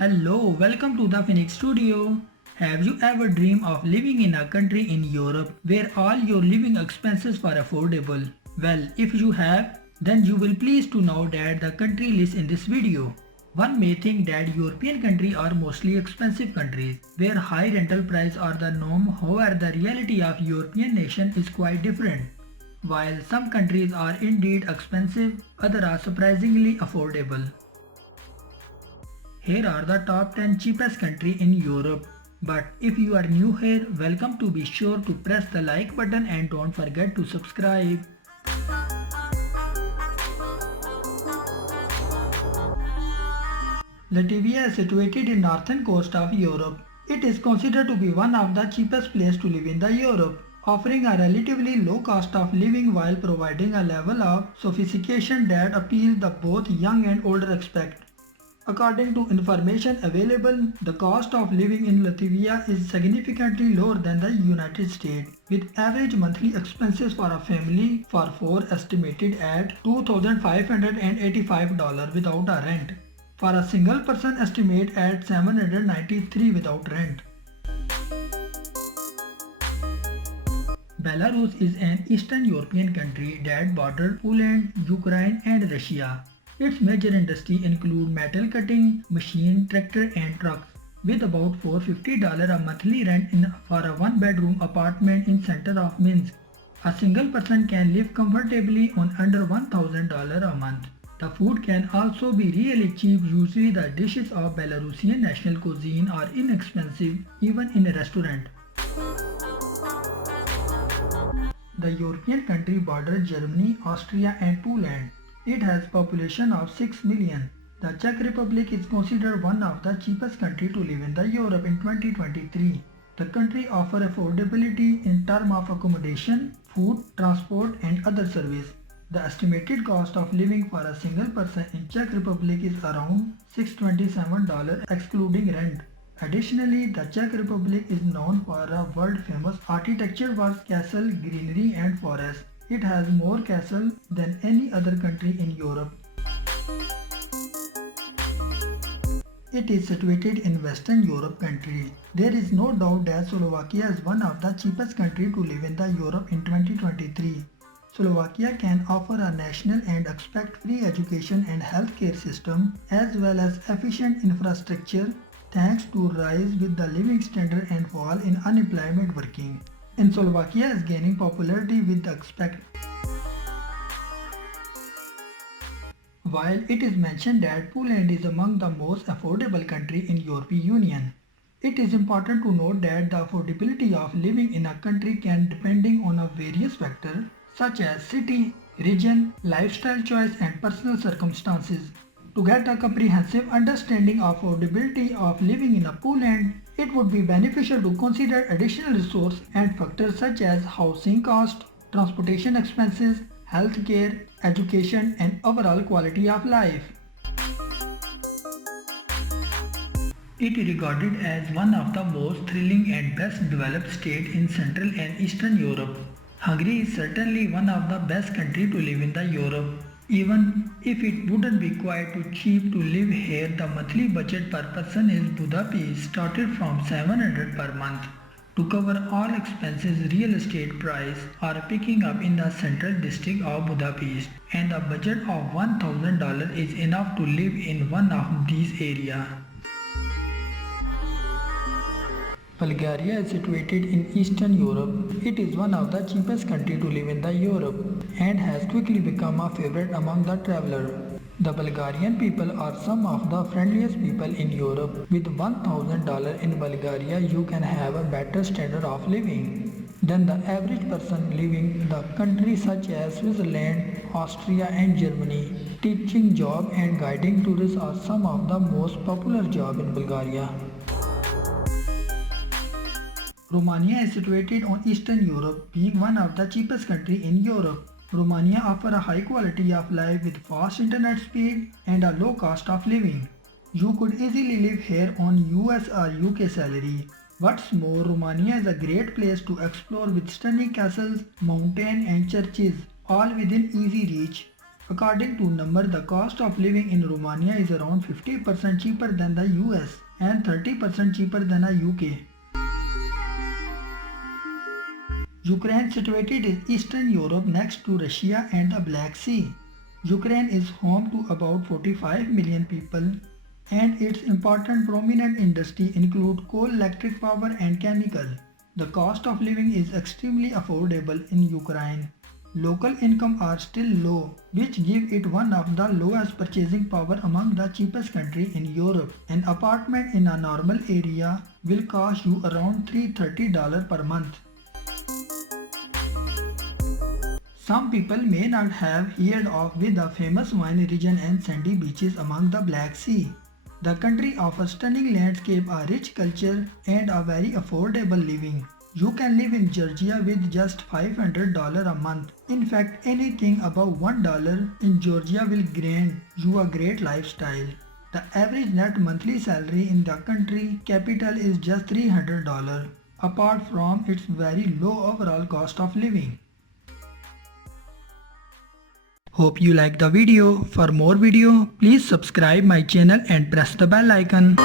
Hello, welcome to the Phoenix Studio. Have you ever dreamed of living in a country in Europe where all your living expenses are affordable? Well, if you have, then you will pleased to know that the country list in this video. One may think that European countries are mostly expensive countries where high rental prices are the norm. However, the reality of European nation is quite different. While some countries are indeed expensive, others are surprisingly affordable. Here are the top 10 cheapest country in Europe. But if you are new here, welcome, to be sure to press the like button and don't forget to subscribe. Latvia is situated in northern coast of Europe. It is considered to be one of the cheapest places to live in the Europe, offering a relatively low cost of living while providing a level of sophistication that appeals to both young and older expect. According to information available, the cost of living in Latvia is significantly lower than the United States, with average monthly expenses for a family for four estimated at $2,585 without a rent. For a single person estimate at $793 without rent. Belarus is an Eastern European country that borders Poland, Ukraine and Russia. Its major industry include metal cutting, machine, tractor and trucks. With about $450 a monthly rent for a one-bedroom apartment in center of Minsk, a single person can live comfortably on under $1,000 a month. The food can also be really cheap. Usually the dishes of Belarusian national cuisine are inexpensive even in a restaurant. The European country borders Germany, Austria and Poland. It has population of 6 million. The Czech Republic is considered one of the cheapest countries to live in the Europe in 2023. The country offers affordability in terms of accommodation, food, transport and other services. The estimated cost of living for a single person in Czech Republic is around $627 excluding rent. Additionally, the Czech Republic is known for a world-famous architecture works, castle, greenery and forest. It has more castles than any other country in Europe. It is situated in Western Europe country. There is no doubt that Slovakia is one of the cheapest countries to live in the Europe in 2023. Slovakia can offer a national and expect free education and healthcare system as well as efficient infrastructure thanks to rise with the living standard and fall in unemployment working. And Slovakia is gaining popularity with the expect. While it is mentioned that Poland is among the most affordable country in European Union, it is important to note that the affordability of living in a country can depending on a various factors such as city, region, lifestyle choice and personal circumstances. To get a comprehensive understanding of affordability of living in a Poland, it would be beneficial to consider additional resources and factors such as housing cost, transportation expenses, healthcare, education and overall quality of life. It is regarded as one of the most thrilling and best developed states in Central and Eastern Europe. Hungary is certainly one of the best countries to live in the Europe. Even if it wouldn't be quite too cheap to live here, the monthly budget per person in Budapest started from $700 per month. To cover all expenses, real estate prices are picking up in the central district of Budapest, and a budget of $1,000 is enough to live in one of these areas. Bulgaria is situated in Eastern Europe. It is one of the cheapest countries to live in the Europe and has quickly become a favorite among the travelers. The Bulgarian people are some of the friendliest people in Europe. With $1,000 in Bulgaria, you can have a better standard of living than the average person living in the countries such as Switzerland, Austria and Germany. Teaching job and guiding tourists are some of the most popular jobs in Bulgaria. Romania is situated on Eastern Europe, being one of the cheapest countries in Europe. Romania offers a high quality of life with fast internet speed and a low cost of living. You could easily live here on US or UK salary. What's more, Romania is a great place to explore with stunning castles, mountains and churches, all within easy reach. According to number, the cost of living in Romania is around 50% cheaper than the US and 30% cheaper than the UK. Ukraine, situated in Eastern Europe next to Russia and the Black Sea. Ukraine is home to about 45 million people, and its important prominent industry include coal, electric power and chemical. The cost of living is extremely affordable in Ukraine. Local income are still low, which give it one of the lowest purchasing power among the cheapest country in Europe. An apartment in a normal area will cost you around $330 per month. Some people may not have heard of with the famous wine region and sandy beaches among the Black Sea. The country offers stunning landscape, a rich culture and a very affordable living. You can live in Georgia with just $500 a month. In fact, anything above $1 in Georgia will grant you a great lifestyle. The average net monthly salary in the country capital is just $300, apart from its very low overall cost of living. Hope you like the video. For more video, please subscribe my channel and press the bell icon.